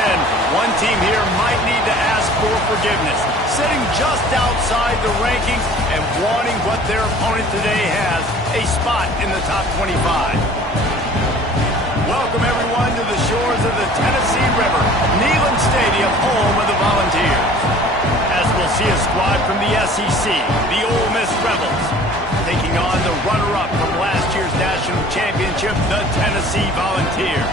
in. One team here might need to ask for forgiveness, sitting just outside the rankings and wanting what their opponent today has, a spot in the top 25. Welcome, everyone, to the shores of the Tennessee River, Neyland Stadium, home of the Volunteers. As we'll see a squad from the SEC, the Ole Miss Rebels, taking on the runner-up from last year's national championship, the Tennessee Volunteers.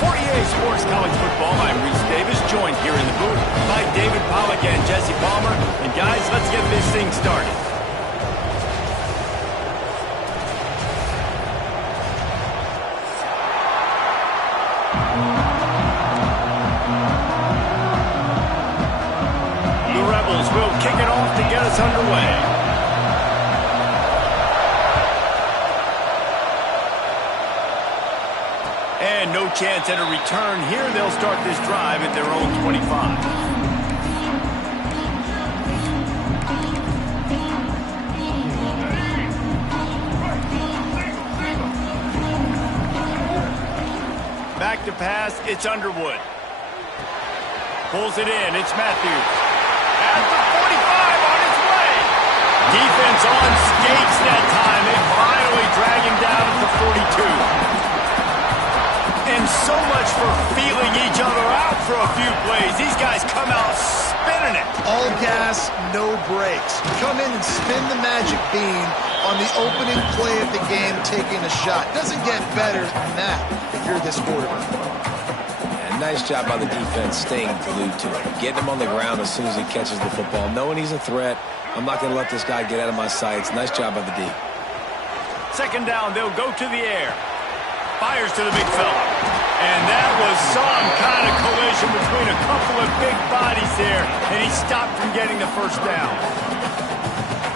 For EA Sports College Football, I'm Reese Davis, joined here in the booth by David Pollack and Jesse Palmer. And guys, let's get this thing started. The Rebels will kick it off to get us underway. And no chance at a return here. They'll start this drive at their own 25. Back to pass, it's Underwood. Pulls it in, it's Matthews. At the 45 on its way. Defense on skates that time. They finally drag him down at the 42. And so much for feeling each other out for a few plays. These guys come out spinning it. All gas, no brakes. Come in and spin the magic bean on the opening play of the game, taking a shot. Doesn't get better than that if you're this quarterback. And nice job by the defense staying glued to it. Getting him on the ground as soon as he catches the football. Knowing he's a threat, I'm not going to let this guy get out of my sights. Nice job by the D. Second down, they'll go to the air. Fires to the big fella. And that was some kind of collision between a couple of big bodies there, and he stopped from getting the first down.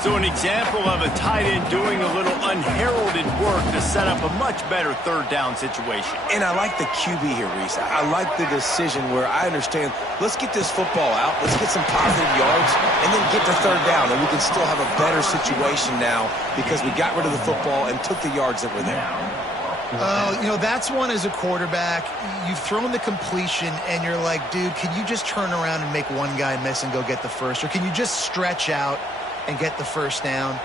So an example of a tight end doing a little unheralded work to set up a much better third down situation. And I like the QB here, Reese. I like the decision where I understand, let's get this football out, let's get some positive yards, and then get to third down, and we can still have a better situation now because we got rid of the football and took the yards that were there. That's one as a quarterback. You've thrown the completion, and you're like, dude, can you just turn around and make one guy miss and go get the first? Or can you just stretch out and get the first down?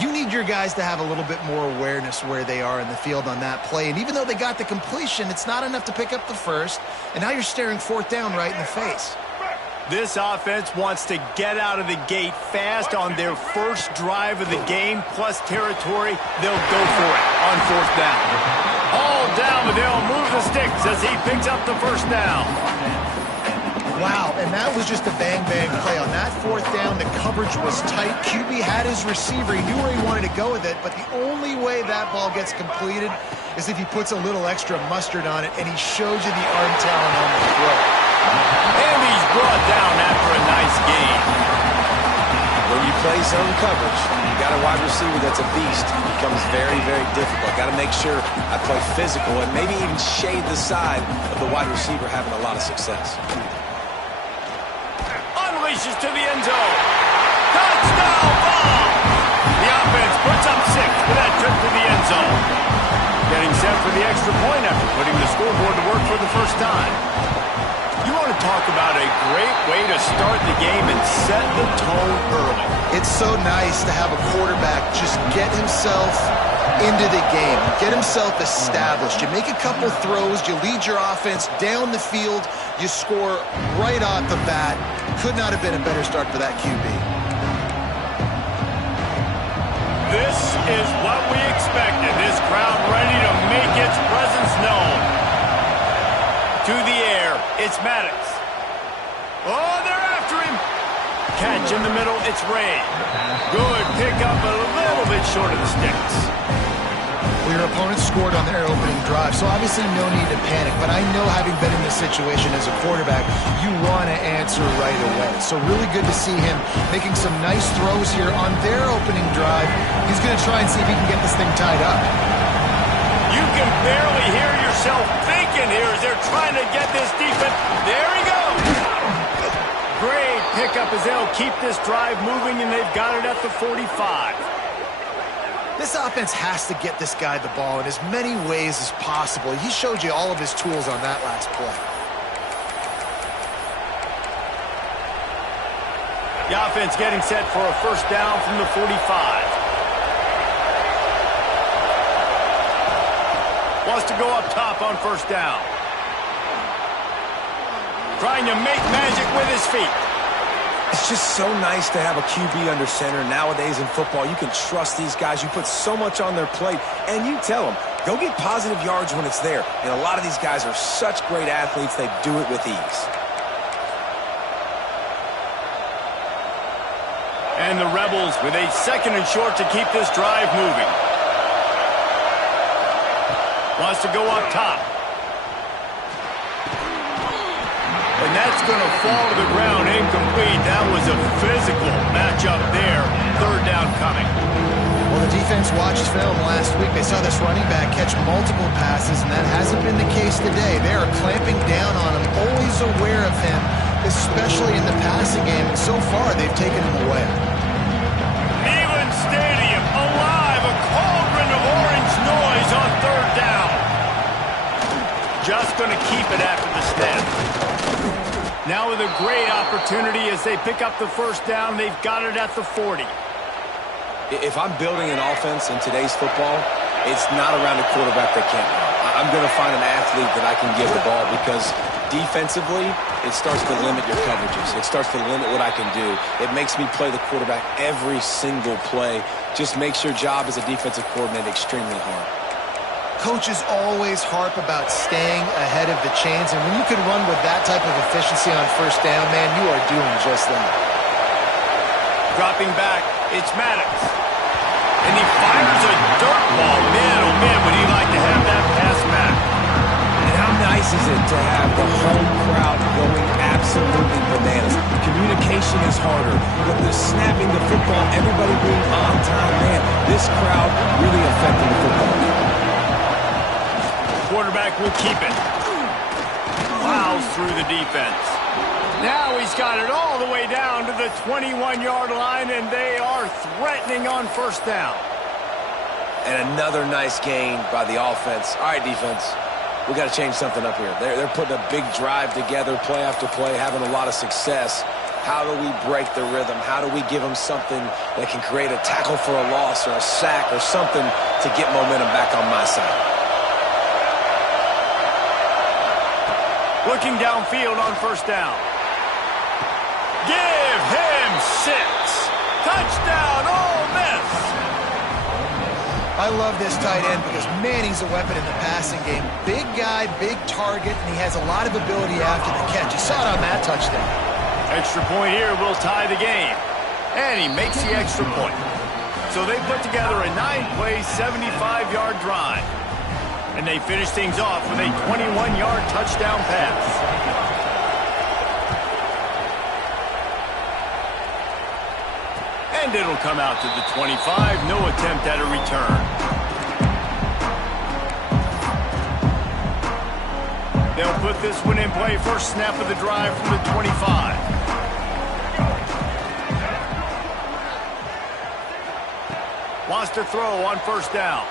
You need your guys to have a little bit more awareness where they are in the field on that play. And even though they got the completion, it's not enough to pick up the first. And now you're staring fourth down right in the face. This offense wants to get out of the gate fast on their first drive of the game, plus territory. They'll go for it on fourth down. All down, but they'll move the sticks as he picks up the first down. Wow, and that was just a bang-bang play. On that fourth down, the coverage was tight. QB had his receiver. He knew where he wanted to go with it, but the only way that ball gets completed is if he puts a little extra mustard on it, and he shows you the arm talent on the throw. And he's brought down after a nice game. When you play zone coverage, you got a wide receiver that's a beast. It becomes very, very difficult. Got to make sure I play physical and maybe even shade the side of the wide receiver having a lot of success. Unleashes to the end zone. Touchdown ball! The offense puts up 6 for that trip to the end zone. Getting set for the extra point after putting the scoreboard to work for the first time. You want to talk about a great way to start the game and set the tone early. It's so nice to have a quarterback just get himself into the game, get himself established. You make a couple throws, you lead your offense down the field, you score right off the bat. Could not have been a better start for that QB. This is what we expected. This crowd ready to make its presence known. To the air, it's Maddox. Oh, they're after him. Catch in the middle, it's Ray. Good pickup, a little bit short of the sticks. Well, your opponent scored on their opening drive, so obviously no need to panic. But I know, having been in this situation as a quarterback, you want to answer right away. So really good to see him making some nice throws here on their opening drive. He's going to try and see if he can get this thing tied up. You can barely hear yourself thinking here as they're trying to get this defense. There he goes. Great pickup as they'll keep this drive moving, and they've got it at the 45. This offense has to get this guy the ball in as many ways as possible. He showed you all of his tools on that last play. The offense getting set for a first down from the 45. Wants to go up top on first down. Trying to make magic with his feet. It's just so nice to have a QB under center. Nowadays in football, you can trust these guys. You put so much on their plate, and you tell them, go get positive yards when it's there. And a lot of these guys are such great athletes, they do it with ease. And the Rebels with a 2nd and short to keep this drive moving. Wants to go up top. And that's going to fall to the ground incomplete. That was a physical matchup there. 3rd down coming. Well, the defense watched film last week. They saw this running back catch multiple passes, and that hasn't been the case today. They are clamping down on him, always aware of him, especially in the passing game. And so far, they've taken him away. Neyland Stadium alive. A cauldron of orange noise on 3rd down. Just going to keep it after the snap. Now with a great opportunity as they pick up the first down. They've got it at the 40. If I'm building an offense in today's football, it's not around a quarterback that can't run. I'm going to find an athlete that I can give the ball because defensively, it starts to limit your coverages. It starts to limit what I can do. It makes me play the quarterback every single play. Just makes your job as a defensive coordinator extremely hard. Coaches always harp about staying ahead of the chains, and when you can run with that type of efficiency on first down, man, you are doing just that. Dropping back, it's Maddox. And he fires a dirt ball. Man, oh man, would he like to have that pass back. And how nice is it to have the home crowd going absolutely bananas? Communication is harder. The snapping the football, everybody being on time, man, this crowd really affecting the football game. Quarterback will keep it. Plows through the defense. Now he's got it all the way down to the 21-yard line, and they are threatening on first down. And another nice gain by the offense. All right, defense, we got to change something up here. They're putting a big drive together, play after play, having a lot of success. How do we break the rhythm? How do we give them something that can create a tackle for a loss or a sack or something to get momentum back on my side? Looking downfield on first down. Give him 6. Touchdown, Ole Miss. I love this tight end because, man, he's a weapon in the passing game. Big guy, big target, and he has a lot of ability after the catch. You saw it on that touchdown. Extra point here will tie the game. And he makes the extra point. So they put together a 9-play, 75-yard drive. And they finish things off with a 21-yard touchdown pass. And it'll come out to the 25. No attempt at a return. They'll put this one in play. First snap of the drive from the 25. Wants to throw on first down.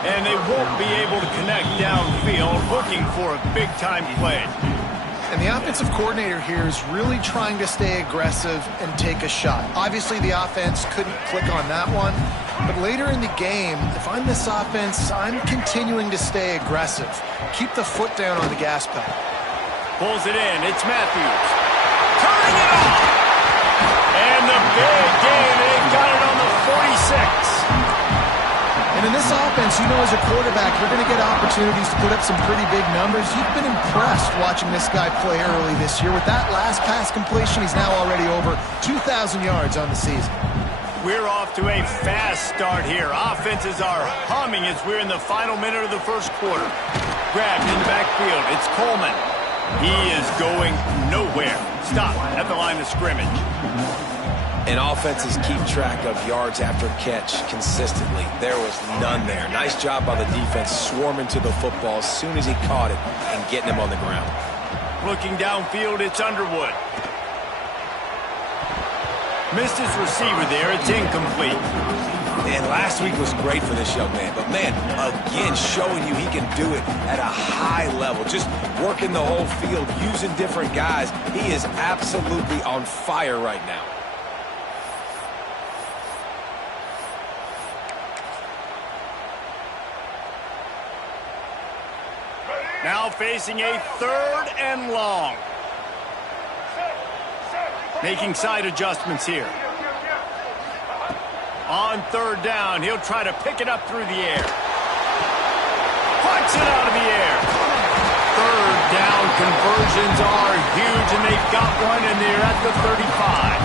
And they won't be able to connect downfield, looking for a big-time play. And the offensive coordinator here is really trying to stay aggressive and take a shot. Obviously, the offense couldn't click on that one. But later in the game, if I'm this offense, I'm continuing to stay aggressive. Keep the foot down on the gas pedal. Pulls it in. It's Matthews. Turning it off. And the big gain. They've got it on the 46. And in this offense, you know, as a quarterback, you're going to get opportunities to put up some pretty big numbers. You've been impressed watching this guy play early this year. With that last pass completion, he's now already over 2,000 yards on the season. We're off to a fast start here. Offenses are humming as we're in the final minute of the first quarter. Grabbed in the backfield. It's Coleman. He is going nowhere. Stop at the line of scrimmage. And offenses keep track of yards after catch consistently. There was none there. Nice job by the defense swarming to the football as soon as he caught it and getting him on the ground. Looking downfield, it's Underwood. Missed his receiver there. It's incomplete. And last week was great for this young man. But, man, again, showing you he can do it at a high level. Just working the whole field, using different guys. He is absolutely on fire right now. Now facing a 3rd and long. Making side adjustments here. On 3rd down, he'll try to pick it up through the air. Puts it out of the air. 3rd down conversions are huge, and they've got one, and they're at the 35.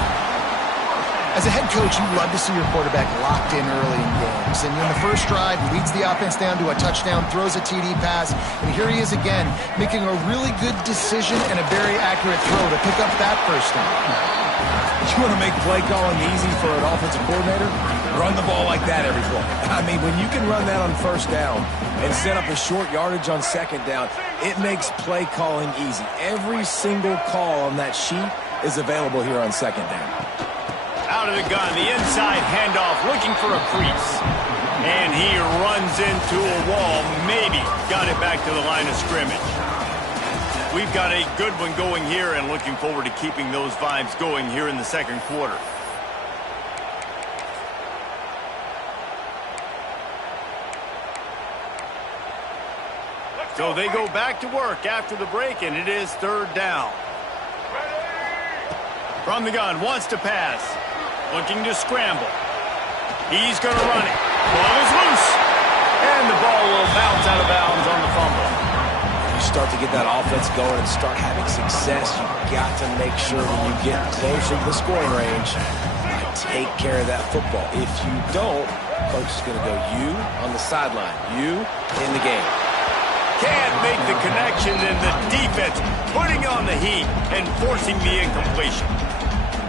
As a head coach, you love to see your quarterback locked in early in games. And in the first drive, he leads the offense down to a touchdown, throws a TD pass, and here he is again, making a really good decision and a very accurate throw to pick up that first down. You want to make play calling easy for an offensive coordinator? Run the ball like that every play. I mean, when you can run that on 1st down and set up a short yardage on 2nd down, it makes play calling easy. Every single call on that sheet is available here on 2nd down. Out of the gun, the inside handoff, looking for a crease. And he runs into a wall, maybe got it back to the line of scrimmage. We've got a good one going here and looking forward to keeping those vibes going here in the 2nd quarter. So they go back to work after the break, and it is 3rd down. From the gun, wants to pass. Looking to scramble. He's going to run it. Ball is loose. And the ball will bounce out of bounds on the fumble. You start to get that offense going and start having success, you've got to make sure when you get closer to the scoring range, you take care of that football. If you don't, coach is going to go you on the sideline, you in the game. Can't make the connection, and the defense putting on the heat and forcing the incompletion.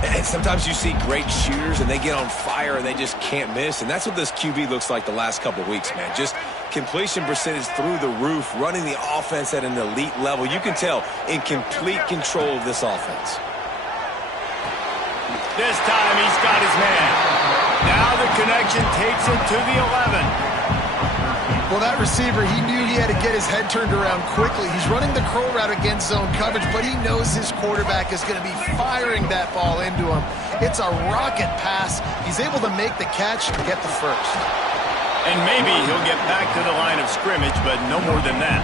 And sometimes you see great shooters and they get on fire and they just can't miss. And that's what this QB looks like the last couple of weeks, man. Just completion percentage through the roof, running the offense at an elite level. You can tell in complete control of this offense. This time he's got his man. Now the connection takes it to the 11. Well, that receiver, he knew he had to get his head turned around quickly. He's running the curl route against zone coverage, but he knows his quarterback is going to be firing that ball into him. It's a rocket pass. He's able to make the catch and get the first. And maybe he'll get back to the line of scrimmage, but no more than that.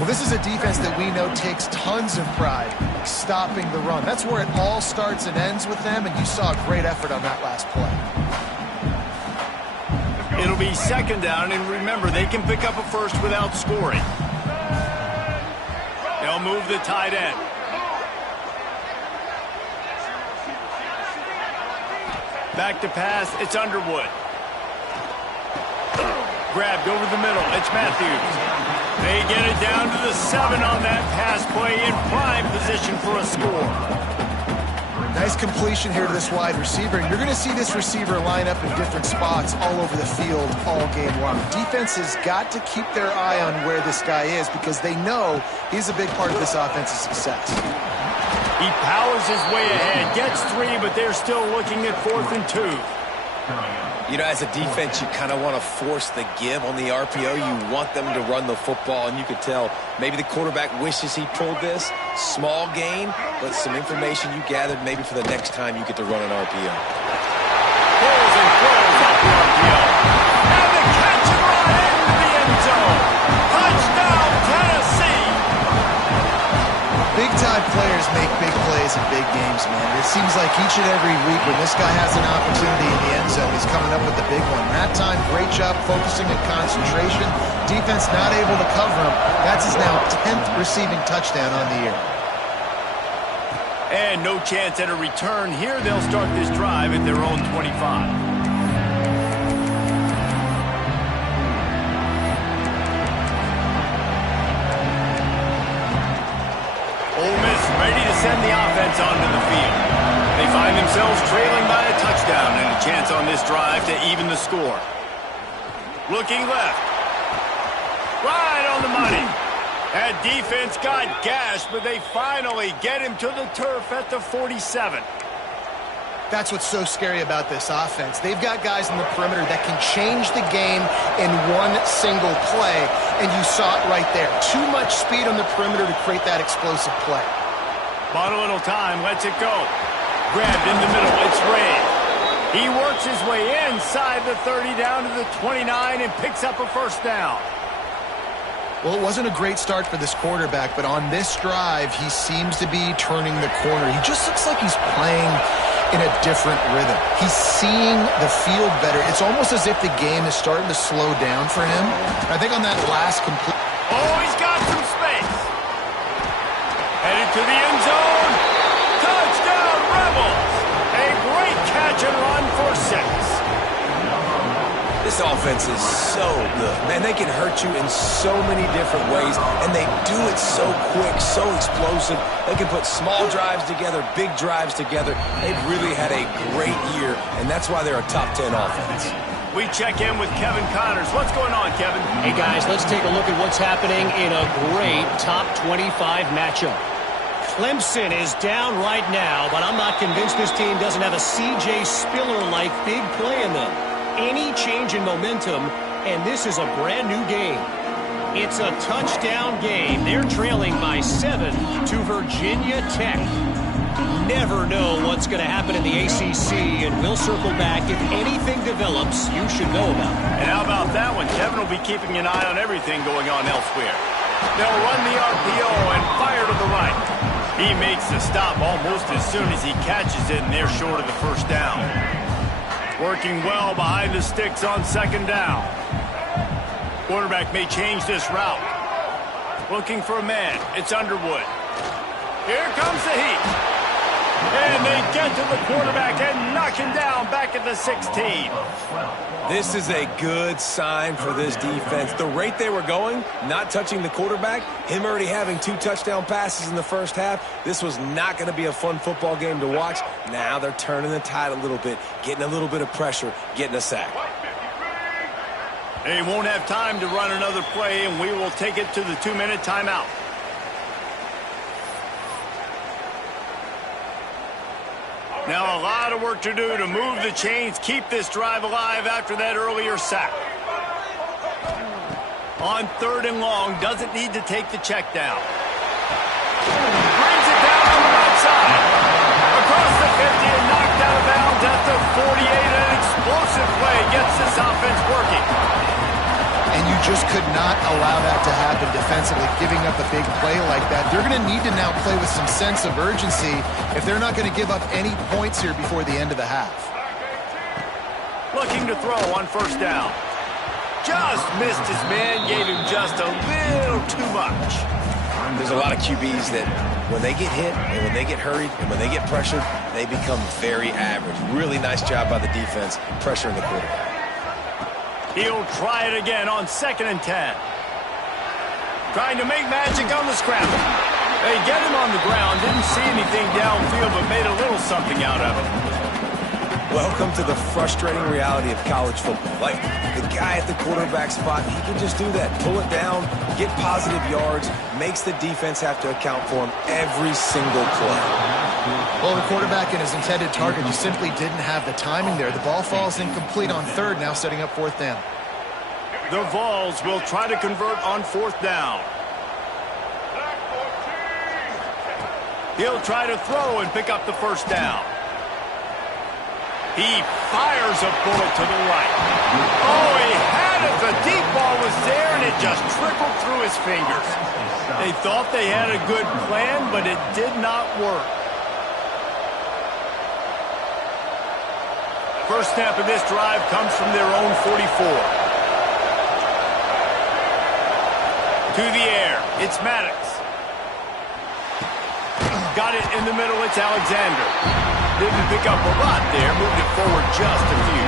Well, this is a defense that we know takes tons of pride stopping the run. That's where it all starts and ends with them, and you saw a great effort on that last play. It'll be 2nd down, and remember, they can pick up a first without scoring. They'll move the tight end. Back to pass, it's Underwood. Grabbed over the middle, it's Matthews. They get it down to the 7 on that pass play, in prime position for a score. Nice completion here to this wide receiver. You're going to see this receiver line up in different spots all over the field all game long. Defense has got to keep their eye on where this guy is because they know he's a big part of this offense's success. He powers his way ahead, gets 3, but they're still looking at 4th and 2. You know, as a defense, you kind of want to force the give on the RPO. You want them to run the football, and you could tell maybe the quarterback wishes he pulled this. Small gain, but some information you gathered maybe for the next time you get to run an RPO. Pulls and throws up the RPO. And the catch and run into the end zone. Touchdown, Tennessee! Big-time players make big plays in big games, man. It seems like each and every week when this guy has an opportunity in the end zone, he's coming up with the big one. That time, great job focusing and concentration. Defense not able to cover him. That's his now 10th receiving touchdown on the year. And no chance at a return here. They'll start this drive at their own 25. Ole Miss ready to send the offense onto the field. They find themselves trailing by a touchdown and a chance on this drive to even the score. Looking left. Right on the money. That defense got gashed, but they finally get him to the turf at the 47. That's what's so scary about this offense. They've got guys in the perimeter that can change the game in one single play, and you saw it right there. Too much speed on the perimeter to create that explosive play. Bought a little time, lets it go. Grabbed in the middle, it's Ray. He works his way inside the 30 down to the 29 and picks up a first down. Well, it wasn't a great start for this quarterback, but on this drive, he seems to be turning the corner. He just looks like he's playing in a different rhythm. He's seeing the field better. It's almost as if the game is starting to slow down for him. I think on that last complete... Oh, he's got some space. Headed to the end zone. Touchdown, Rebels. A great catch and run for 6. This offense is so good. Man, they can hurt you in so many different ways, and they do it so quick, so explosive. They can put small drives together, big drives together. They've really had a great year, and that's why they're a top 10 offense. We check in with Kevin Connors. What's going on, Kevin? Hey, guys, let's take a look at what's happening in a great top 25 matchup. Clemson is down right now, but I'm not convinced this team doesn't have a C.J. Spiller-like big play in them. Any change in momentum, and this is a brand new game. It's a touchdown game. They're trailing by 7 to Virginia Tech. Never know what's going to happen in the ACC, and we'll circle back if anything develops you should know about. And how about that one? Kevin will be keeping an eye on everything going on elsewhere. They'll run the RPO and fire to the right. He makes the stop almost as soon as he catches it, and they're short of the first down. Working well behind the sticks on second down. Quarterback may change this route. Looking for a man. It's Underwood. Here comes the heat. And they get to the quarterback and knock him down back at the 16. This is a good sign for this defense. The rate they were going, not touching the quarterback, him already having 2 touchdown passes in the first half, this was not going to be a fun football game to watch. Now they're turning the tide a little bit, getting a little bit of pressure, getting a sack. They won't have time to run another play, and we will take it to the 2-minute timeout. Now a lot of work to do to move the chains, keep this drive alive after that earlier sack. On 3rd and long, doesn't need to take the check down. Brings it down on the right side. Across the 50 and knocked out of bounds at the 48. An explosive play gets this offense working. And you just could not allow that to happen defensively, giving up a big play like that. They're going to need to now play with some sense of urgency if they're not going to give up any points here before the end of the half. Looking to throw on first down. Just missed his man, gave him just a little too much. There's a lot of QBs that when they get hit and when they get hurried and when they get pressured, they become very average. Really nice job by the defense pressuring the quarterback. He'll try it again on 2nd and 10. Trying to make magic on the scramble. They get him on the ground, didn't see anything downfield, but made a little something out of it. Welcome to the frustrating reality of college football. Like, the guy at the quarterback spot, he can just do that. Pull it down, get positive yards, makes the defense have to account for him every single play. Well, the quarterback and his intended target just simply didn't have the timing there. The ball falls incomplete on 3rd, now setting up 4th down. The Vols will try to convert on 4th down. He'll try to throw and pick up the first down. He fires a bullet to the right. Oh, he had it. The deep ball was there, and it just trickled through his fingers. They thought they had a good plan, but it did not work. First snap of this drive comes from their own 44. To the air, it's Maddox. Got it in the middle, it's Alexander. Didn't pick up a lot there, moved it forward just a few.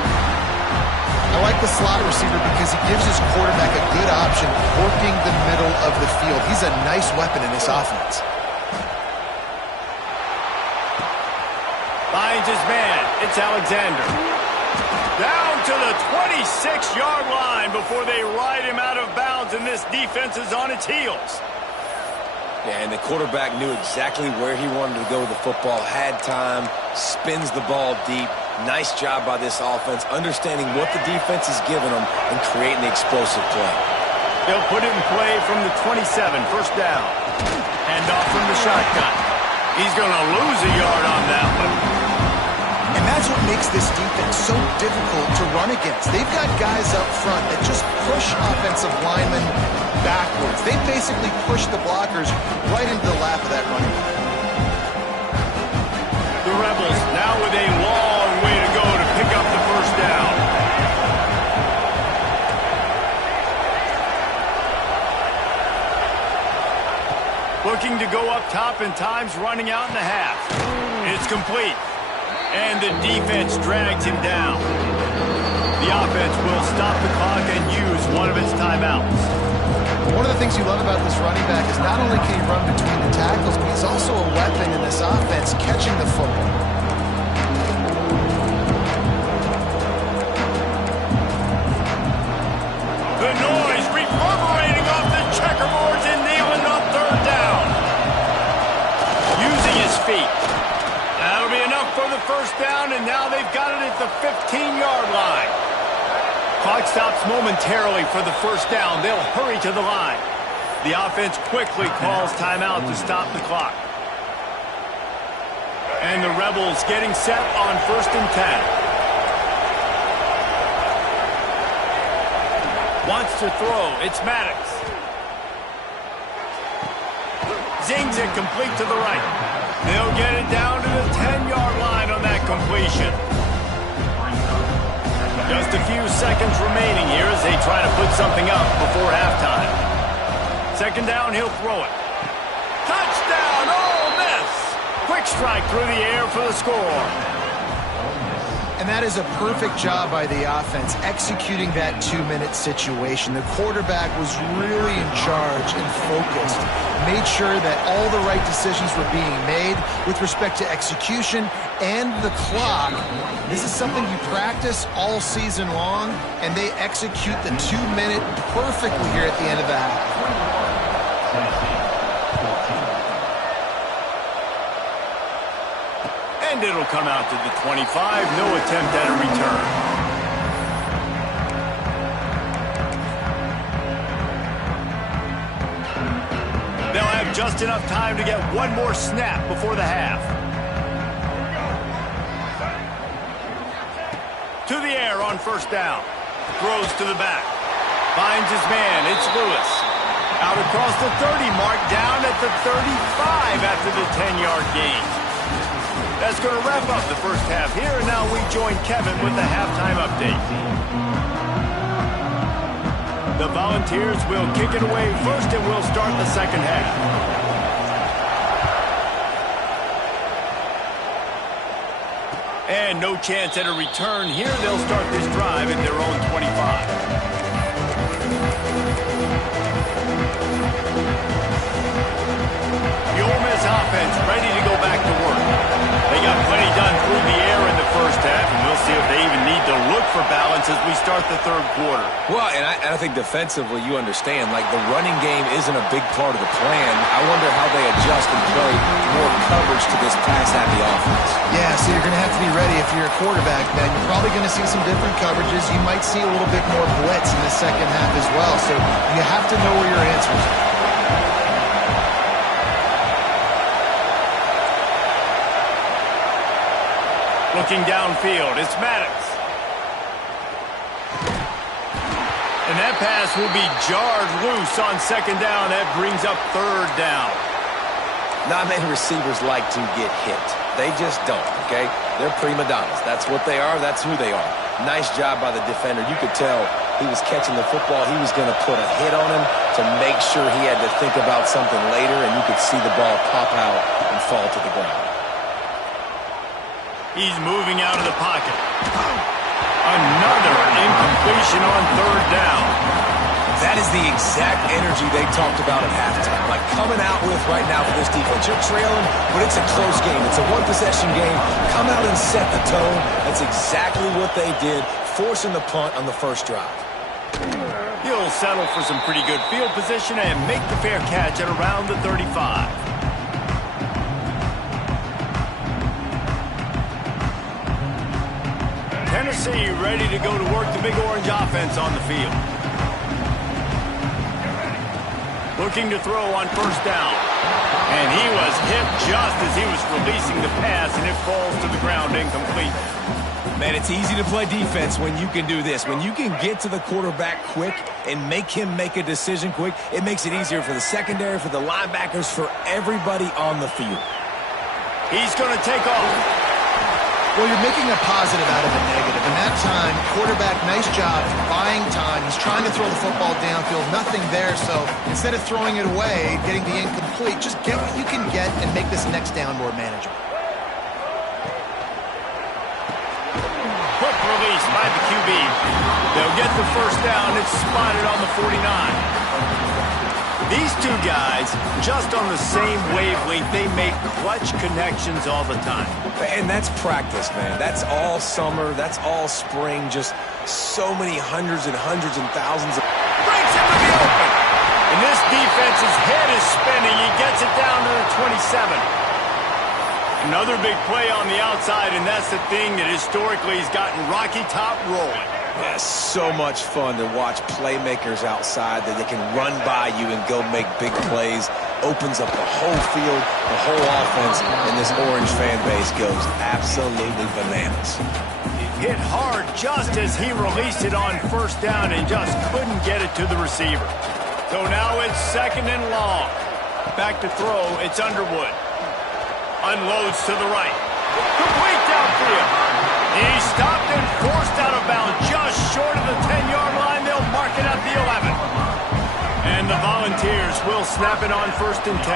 I like the slot receiver because he gives his quarterback a good option working the middle of the field. He's a nice weapon in this offense. Finds his man, it's Alexander. Down to the 26-yard line before they ride him out of bounds, and this defense is on its heels. Yeah, and the quarterback knew exactly where he wanted to go with the football, had time, spins the ball deep. Nice job by this offense, understanding what the defense is giving them and creating the explosive play. They'll put it in play from the 27, first down. Hand off from the shotgun. He's going to lose a yard on that one. And that's what makes this defense so difficult to run against. They've got guys up front that just push offensive linemen backwards. They basically push the blockers right into the lap of that running back. The Rebels now with a long way to go to pick up the first down. Looking to go up top, and time's running out in the half. It's complete. And the defense drags him down. The offense will stop the clock and use one of its timeouts. One of the things you love about this running back is not only can he run between the tackles, but he's also a weapon in this offense catching the football. The noise reverberating off the checkerboards in Neyland on third down. Using his feet. That'll be enough for the first down, and now they've got it at the 15-yard line. Clock stops momentarily for the first down. They'll hurry to the line. The offense quickly calls timeout to stop the clock. And the Rebels getting set on 1st and 10. Wants to throw. It's Maddox. Zings it complete to the right. They'll get it down to the 10-yard line on that completion. Just a few seconds remaining here as they try to put something up before halftime. Second down, he'll throw it. Touchdown, Ole Miss! Quick strike through the air for the score. And that is a perfect job by the offense, executing that 2-minute situation. The quarterback was really in charge and focused, made sure that all the right decisions were being made with respect to execution and the clock. This is something you practice all season long, and they execute the 2-minute perfectly here at the end of the half. And it'll come out to the 25. No attempt at a return. They'll have just enough time to get one more snap before the half. To the air on first down. Throws to the back. Finds his man. It's Lewis. Out across the 30 mark, down at the 35 after the 10-yard gain. That's going to wrap up the first half here, and now we join Kevin with the halftime update. The Volunteers will kick it away first, and we'll start the second half. And no chance at a return here. They'll start this drive at their own 25. The Ole Miss offense ready to go back to work. They got plenty done through the air in the first half, and we'll see if they even need to look for balance as we start the third quarter. Well, and I think defensively you understand, like the running game isn't a big part of the plan. I wonder how they adjust and play more coverage to this pass-happy offense. Yeah, so you're going to have to be ready if you're a quarterback, then. You're probably going to see some different coverages. You might see a little bit more blitz in the second half as well, so you have to know where your answers are. Looking downfield, it's Maddox. And that pass will be jarred loose on second down. That brings up third down. Not many receivers like to get hit. They just don't, okay? They're prima donnas. That's what they are. That's who they are. Nice job by the defender. You could tell he was catching the football. He was going to put a hit on him to make sure he had to think about something later, and you could see the ball pop out and fall to the ground. He's moving out of the pocket. Another incompletion on third down. That is the exact energy they talked about at halftime. Like coming out with right now for this defense. You're trailing, but it's a close game. It's a one-possession game. Come out and set the tone. That's exactly what they did, forcing the punt on the first drive. He'll settle for some pretty good field position and make the fair catch at around the 35. Tennessee ready to go to work the Big Orange offense on the field. Looking to throw on first down. And he was hit just as he was releasing the pass, and it falls to the ground incomplete. Man, it's easy to play defense when you can do this. When you can get to the quarterback quick and make him make a decision quick, it makes it easier for the secondary, for the linebackers, for everybody on the field. He's going to take off. Well, you're making a positive out of a negative. In that time, quarterback, nice job buying time. He's trying to throw the football downfield. Nothing there, so instead of throwing it away, getting the incomplete, just get what you can get and make this next down more manageable. Quick release by the QB. They'll get the first down. It's spotted on the 49. These two guys, just on the same wavelength, they make clutch connections all the time. And that's practice, man. That's all summer. That's all spring. Just so many hundreds and thousands of... Breaks him to the open. And this defense's head is spinning. He gets it down to the 27. Another big play on the outside, and that's the thing that historically has gotten Rocky Top rolling. Yeah, so much fun to watch playmakers outside that they can run by you and go make big plays. Opens up the whole field, the whole offense, and this Orange fan base goes absolutely bananas. Hit hard just as he released it on first down and just couldn't get it to the receiver. So now it's second and long. Back to throw, it's Underwood. Unloads to the right. Complete downfield. He stopped and forced out of bounds just short of the 10-yard line. They'll mark it at the 11. And the Volunteers will snap it on first and 10.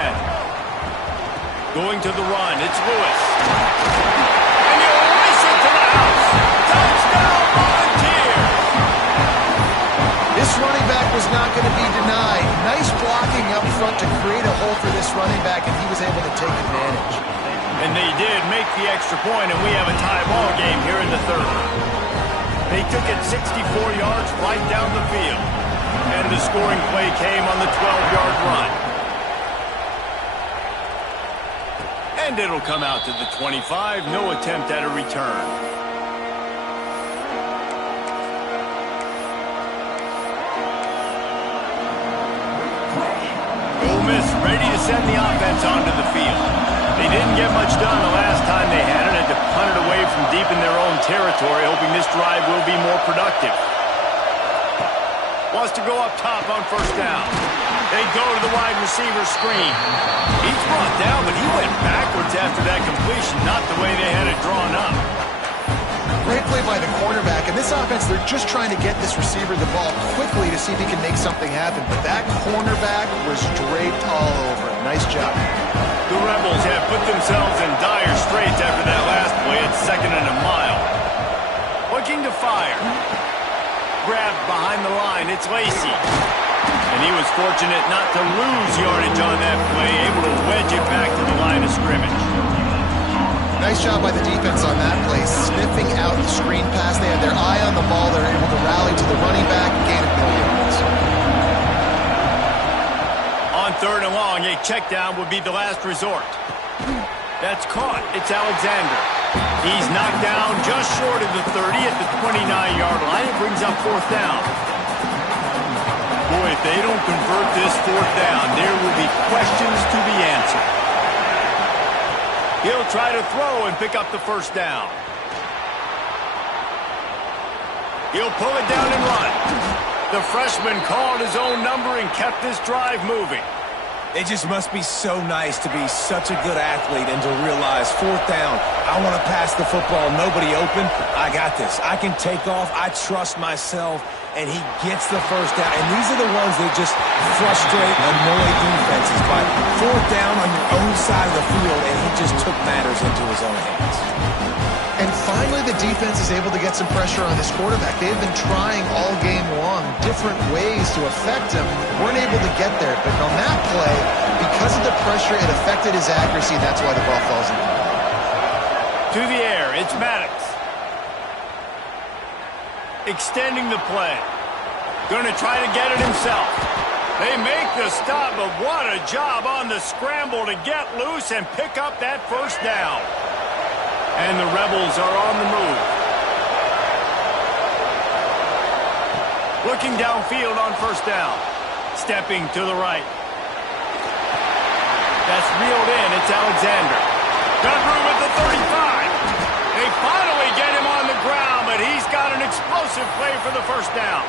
Going to the run, it's Lewis. And he'll race it to the house. Touchdown, Volunteers! This running back was not going to be denied. Nice blocking up front to create a hole for this running back, and he was able to take advantage. And they did make the extra point, and we have a tie ball game here in the third. They took it 64 yards right down the field. And the scoring play came on the 12-yard run. And it'll come out to the 25. No attempt at a return. Ole Miss ready to send the offense onto the field. They didn't get much done the last time they had it, and to punt it away from deep in their own territory, hoping this drive will be more productive. Wants to go up top on first down. They go to the wide receiver screen. He's brought down, but he went backwards after that completion, not the way they had it drawn up. Great play by the cornerback. In this offense, they're just trying to get this receiver the ball quickly to see if he can make something happen. But that cornerback was draped all over him. Nice job. The Rebels have put themselves in dire straits after that last play at second and a mile. Looking to fire. Grabbed behind the line, it's Lacey. And he was fortunate not to lose yardage on that play, able to wedge it back to the line of scrimmage. Nice job by the defense on that play, sniffing out the screen pass. They had their eye on the ball. They were able to rally to the running back and gain a couple yards. On third and long, a check down would be the last resort. That's caught. It's Alexander. He's knocked down just short of the 30 at the 29-yard line. It brings up fourth down. Boy, if they don't convert this fourth down, there will be questions to be answered. He'll try to throw and pick up the first down. He'll pull it down and run. The freshman called his own number and kept this drive moving. It just must be so nice to be such a good athlete and to realize fourth down, I want to pass the football, nobody open, I got this. I can take off, I trust myself, and he gets the first down. And these are the ones that just frustrate, annoy defenses by fourth down on your own side of the field, and he just took matters into his own hands. And finally, the defense is able to get some pressure on this quarterback. They've been trying all game long different ways to affect him. Weren't able to get there. But on that play, because of the pressure, it affected his accuracy. That's why the ball falls in. To the air, it's Maddox. Extending the play. Going to try to get it himself. They make the stop, but what a job on the scramble to get loose and pick up that first down. And the Rebels are on the move. Looking downfield on first down. Stepping to the right. That's reeled in. It's Alexander. Got room at the 35. They finally get him on the ground, but he's got an explosive play for the first down.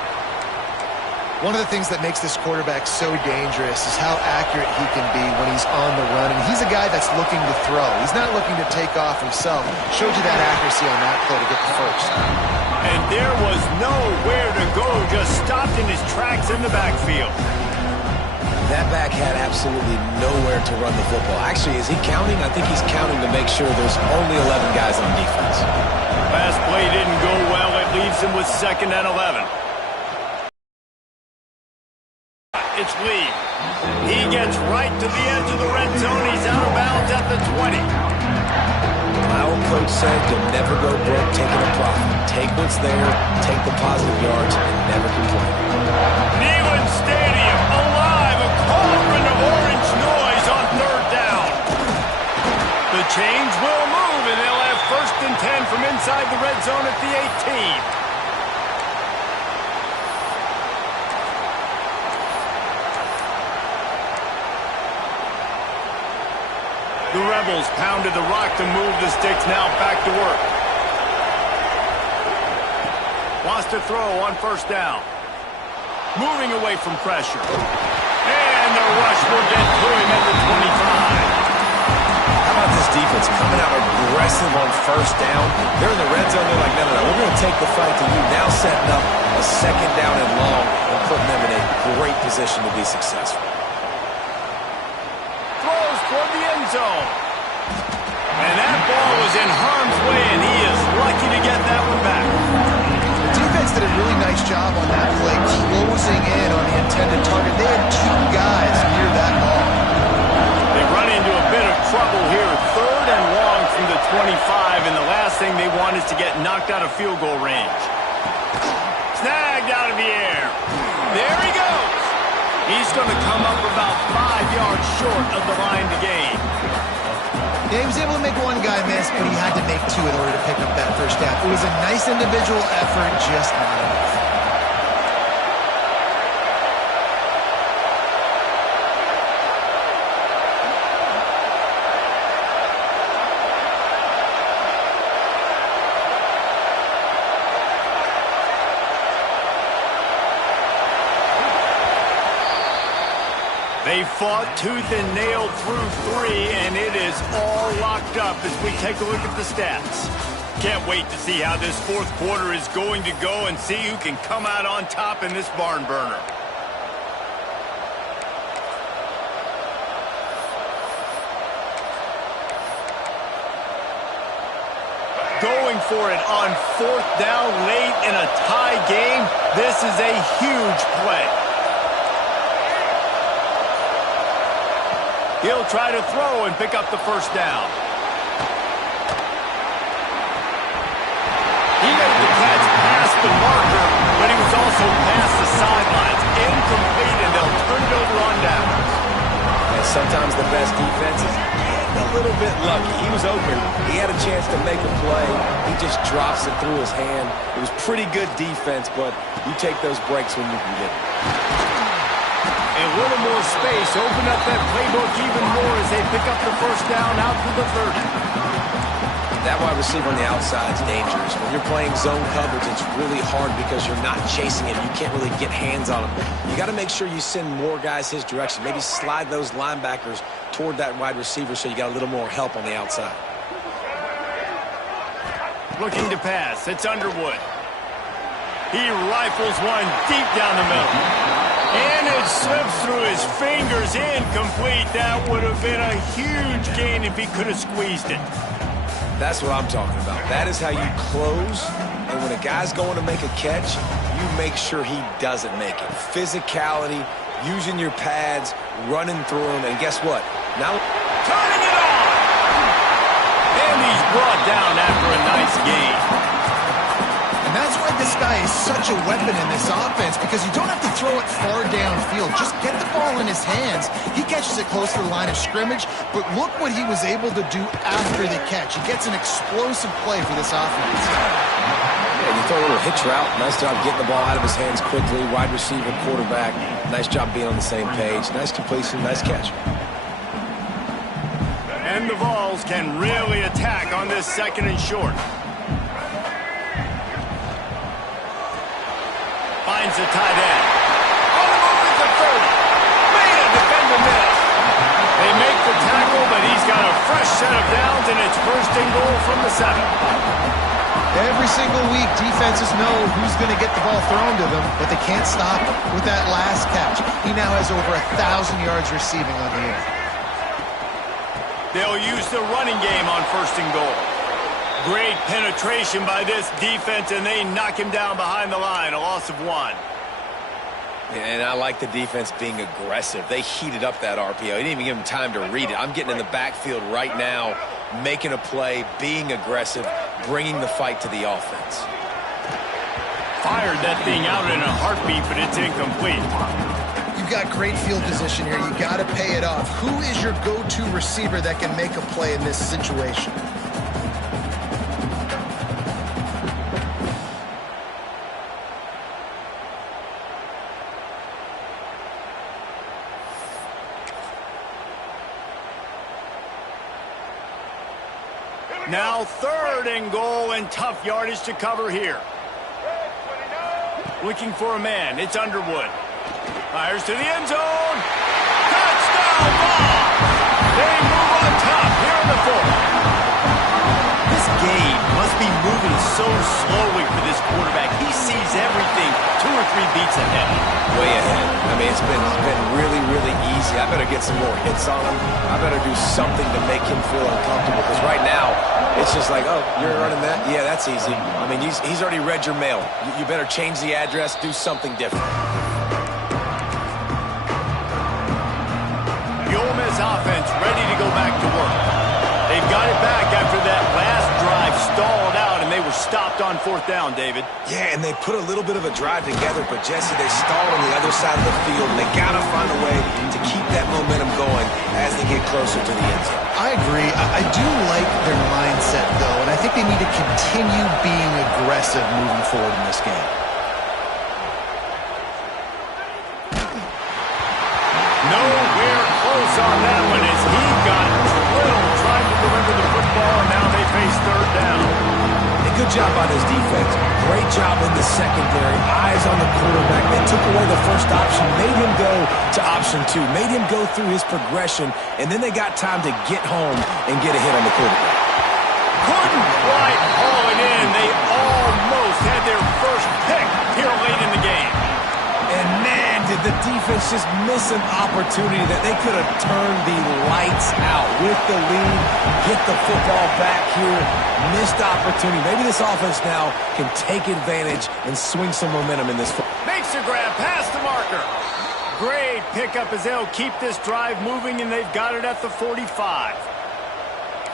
One of the things that makes this quarterback so dangerous is how accurate he can be when he's on the run. And he's a guy that's looking to throw. He's not looking to take off himself. Showed you that accuracy on that play to get the first. And there was nowhere to go, just stopped in his tracks in the backfield. That back had absolutely nowhere to run the football. Actually, is he counting? I think he's counting to make sure there's only 11 guys on defense. Last play didn't go well. It leaves him with 2nd and 11. It's Lee. He gets right to the edge of the red zone. He's out of bounds at the 20. My old coach said you'll never go broke taking a profit. Take what's there, take the positive yards, and never complain. Neyland Stadium alive, a cauldron of orange noise on 3rd down. The chains will move, and they'll have 1st and 10 from inside the red zone at the 18. The Rebels pounded the rock to move the sticks, now back to work. Wants to throw on first down. Moving away from pressure. And the rush will get to him at the 25. How about this defense coming out aggressive on first down? They're in the red zone. They're like, no, we're going to take the fight to you. Now setting up a 2nd down and long and putting them in a great position to be successful. Throws toward the end zone. And that ball was in harm's way, and he is lucky to get that one back. The defense did a really nice job on that play, closing in on the intended target. They had 2 guys near that ball. They run into a bit of trouble here. 3rd and long from the 25, and the last thing they want is to get knocked out of field goal range. Snagged out of the air. There he goes. He's going to come up about 5 yards short of the line to gain. Yeah, he was able to make 1 guy miss, but he had to make 2 in order to pick up that first down. It was a nice individual effort, just not enough. They fought tooth and nail through 3, and it is all locked up as we take a look at the stats. Can't wait to see how this 4th quarter is going to go and see who can come out on top in this barn burner. Going for it on 4th down late in a tie game. This is a huge play. He'll try to throw and pick up the first down. He made the catch past the marker, but he was also past the sidelines. Incomplete, and they'll turn it over on down. And sometimes the best defense is a little bit lucky. He was open. He had a chance to make a play. He just drops it through his hand. It was pretty good defense, but you take those breaks when you can get it. A little more space, open up that playbook even more as they pick up the first down out to the 30. That wide receiver on the outside is dangerous. When you're playing zone coverage, it's really hard because you're not chasing him. You can't really get hands on him. You got to make sure you send more guys his direction. Maybe slide those linebackers toward that wide receiver so you got a little more help on the outside. Looking to pass. It's Underwood. He rifles one deep down the middle. And it slips through his fingers, incomplete. That would have been a huge gain if he could have squeezed it. That's what I'm talking about. That is how you close. And when a guy's going to make a catch, you make sure he doesn't make it. Physicality, using your pads, running through them, and guess what? Now, turning it on! And he's brought down after a nice gain. And that's why this guy is such a weapon in this offense, because you don't not far downfield. Just get the ball in his hands. He catches it close to the line of scrimmage, but look what he was able to do after the catch. He gets an explosive play for this offense. Yeah, you throw a little hitch route. Nice job getting the ball out of his hands quickly. Wide receiver, quarterback. Nice job being on the same page. Nice completion, nice catch. And the Vols can really attack on this 2nd and short. Finds the tight end. On the move at the 30. Made a defender miss. They make the tackle, but he's got a fresh set of downs, and it's 1st and goal from the 7. Every single week, defenses know who's going to get the ball thrown to them, but they can't stop him with that last catch. He now has over 1,000 yards receiving on the year. They'll use the running game on 1st and goal. Great penetration by this defense, and they knock him down behind the line, a loss of 1. And I like the defense being aggressive. They heated up that RPO. He didn't even give him time to read it. I'm getting in the backfield right now, making a play, being aggressive, bringing the fight to the offense. Fired that thing out in a heartbeat, but it's incomplete. You've got great field position here. You got to pay it off. Who is your go-to receiver that can make a play in this situation? Now 3rd and goal, and tough yardage to cover here. Looking for a man. It's Underwood. Fires to the end zone. Touchdown ball. They move on top here in the 4th. This game must be moving so slowly for this quarterback. He sees everything 2 or 3 beats ahead. Way ahead. I mean, it's been really, really easy. I better get some more hits on him. I better do something to make him feel uncomfortable, because right now, it's just like, oh, you're running that? Yeah, that's easy. I mean, he's already read your mail. You better change the address, do something different. The Ole Miss offense ready to go back to work. They've got it back after that last drive stalled out, and they were stopped on 4th down, David. Yeah, and they put a little bit of a drive together, but Jesse, they stalled on the other side of the field, and they got to find a way to keep that momentum going as they get closer to the end zone. I agree. I do like their mindset, though, and I think they need to continue being aggressive moving forward in this game. Nowhere close on that one as he got drilled trying to deliver the football, and now they face 3rd down. Hey, good job by this defense. Great job in the secondary. Eyes on the quarterback. They took away the first option, made him go to option 2, made him go through his progression, and then they got time to get home and get a hit on the quarterback. Couldn't quite haul it in. They almost had their first pick here late in the game. And man, did the defense just miss an opportunity that they could have turned the lights out with the lead, get the football back here, missed opportunity. Maybe this offense now can take advantage and swing some momentum in this football. Makes a grab past the marker. Great pickup as they'll keep this drive moving, and they've got it at the 45.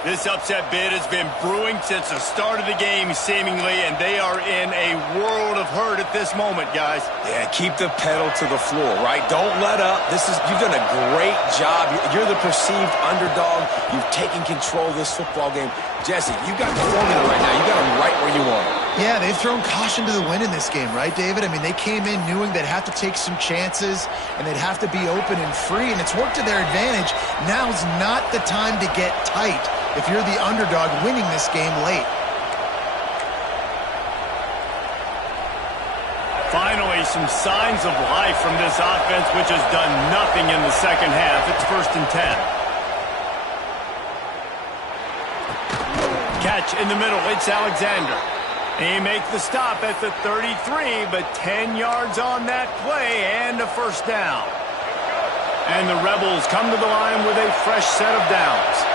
This upset bid has been brewing since the start of the game, seemingly, and they are in a world of hurt at this moment, guys. Yeah, keep the pedal to the floor, right? Don't let up. You've done a great job. You're the perceived underdog. You've taken control of this football game. Jesse, you got the formula right now. You got them right where you want them. Yeah, they've thrown caution to the wind in this game, right, David? I mean, they came in knowing they'd have to take some chances and they'd have to be open and free, and it's worked to their advantage. Now's not the time to get tight if you're the underdog winning this game late. Finally, some signs of life from this offense, which has done nothing in the second half. It's 1st and 10. Catch in the middle. It's Alexander. He makes the stop at the 33, but 10 yards on that play and a 1st down. And the Rebels come to the line with a fresh set of downs.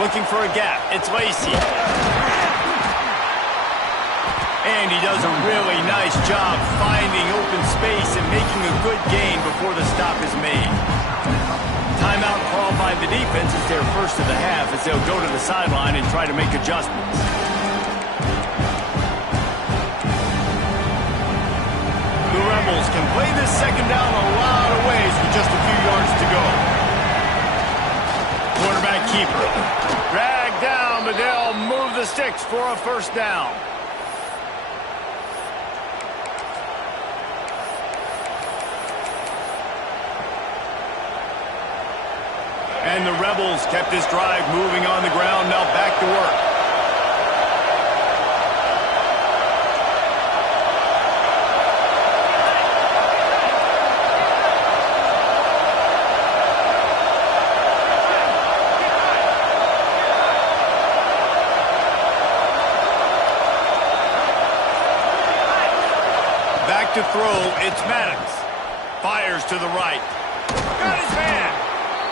Looking for a gap. It's Lacey. And he does a really nice job finding open space and making a good gain before the stop is made. Timeout called by the defense is their first of the half as they'll go to the sideline and try to make adjustments. The Rebels can play this second down a lot of ways with just a few yards to go. Quarterback keeper. Drag down, but they'll move the sticks for a first down. And the Rebels kept this drive moving on the ground. Now back to work. Back to throw, it's Maddox. Fires to the right. Got his man.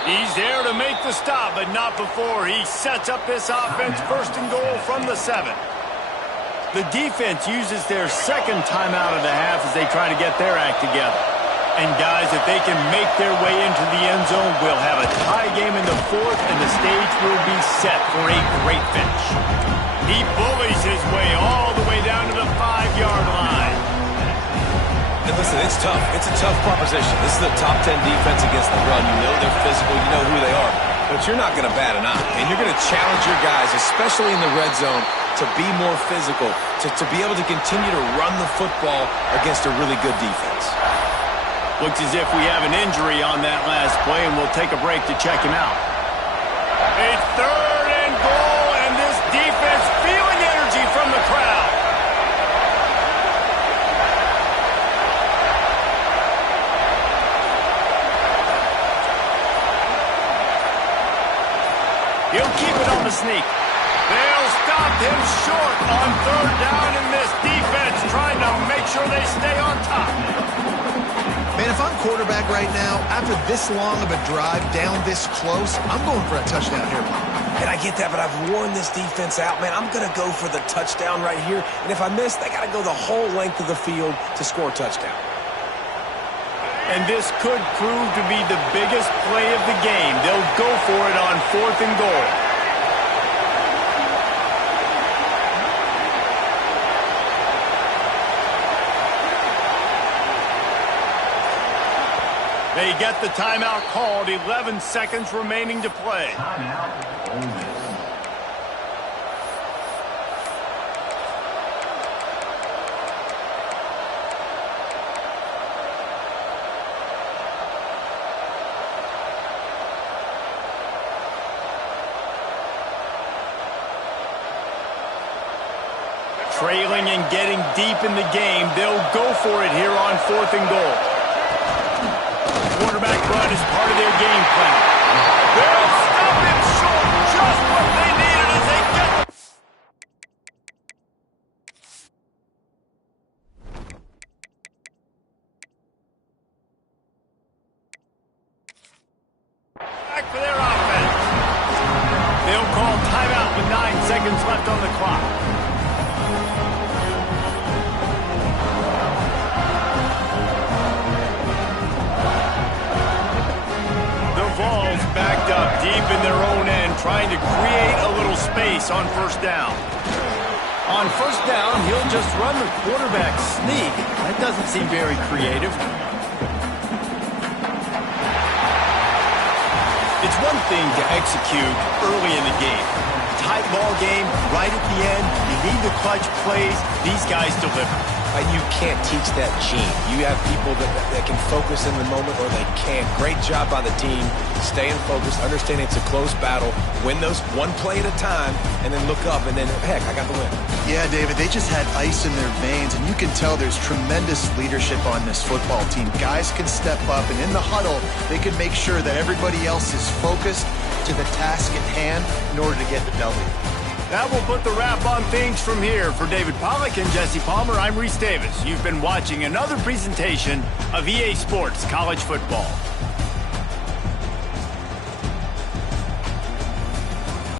He's there to make the stop, but not before he sets up this offense first and goal from the 7. The defense uses their second timeout of the half as they try to get their act together. And guys, if they can make their way into the end zone, we'll have a tie game in the 4th, and the stage will be set for a great finish. He bullies his way all the way down to the 5-yard line. And listen, it's tough. It's a tough proposition. This is the top 10 defense against the run. You know they're physical. You know who they are. But you're not going to bat an eye. And you're going to challenge your guys, especially in the red zone, to be more physical, to be able to continue to run the football against a really good defense. Looks as if we have an injury on that last play, and we'll take a break to check him out. It's 3rd and goal, and this defense feeling energy from the crowd. He'll keep it on the sneak. They'll stop him short on 3rd down, and this defense trying to make sure they stay on top. Man, if I'm quarterback right now, after this long of a drive down this close, I'm going for a touchdown here. And I get that, but I've worn this defense out, man. I'm going to go for the touchdown right here. And if I miss, they got to go the whole length of the field to score a touchdown. And this could prove to be the biggest play of the game. They'll go for it on 4th and goal. They get the timeout called. 11 seconds remaining to play. Trailing and getting deep in the game. They'll go for it here on 4th and goal. Quarterback run is part of their game plan. They'll stop him short. Just what they needed as they get back for their offense. They'll call timeout with 9 seconds left on the clock. Ball's backed up deep in their own end, trying to create a little space on 1st down. On 1st down, he'll just run the quarterback sneak. That doesn't seem very creative. It's one thing to execute early in the game. Tight ball game, right at the end, you need the clutch plays. These guys deliver. You can't teach that gene. You have people that can focus in the moment or they can't. Great job by the team, staying focused, understanding it's a close battle, win those one play at a time, and then look up, and then, heck, I got the win. Yeah, David, they just had ice in their veins, and you can tell there's tremendous leadership on this football team. Guys can step up, and in the huddle, they can make sure that everybody else is focused to the task at hand in order to get the W. That will put the wrap on things from here. For David Pollack and Jesse Palmer, I'm Reese Davis. You've been watching another presentation of EA Sports College Football.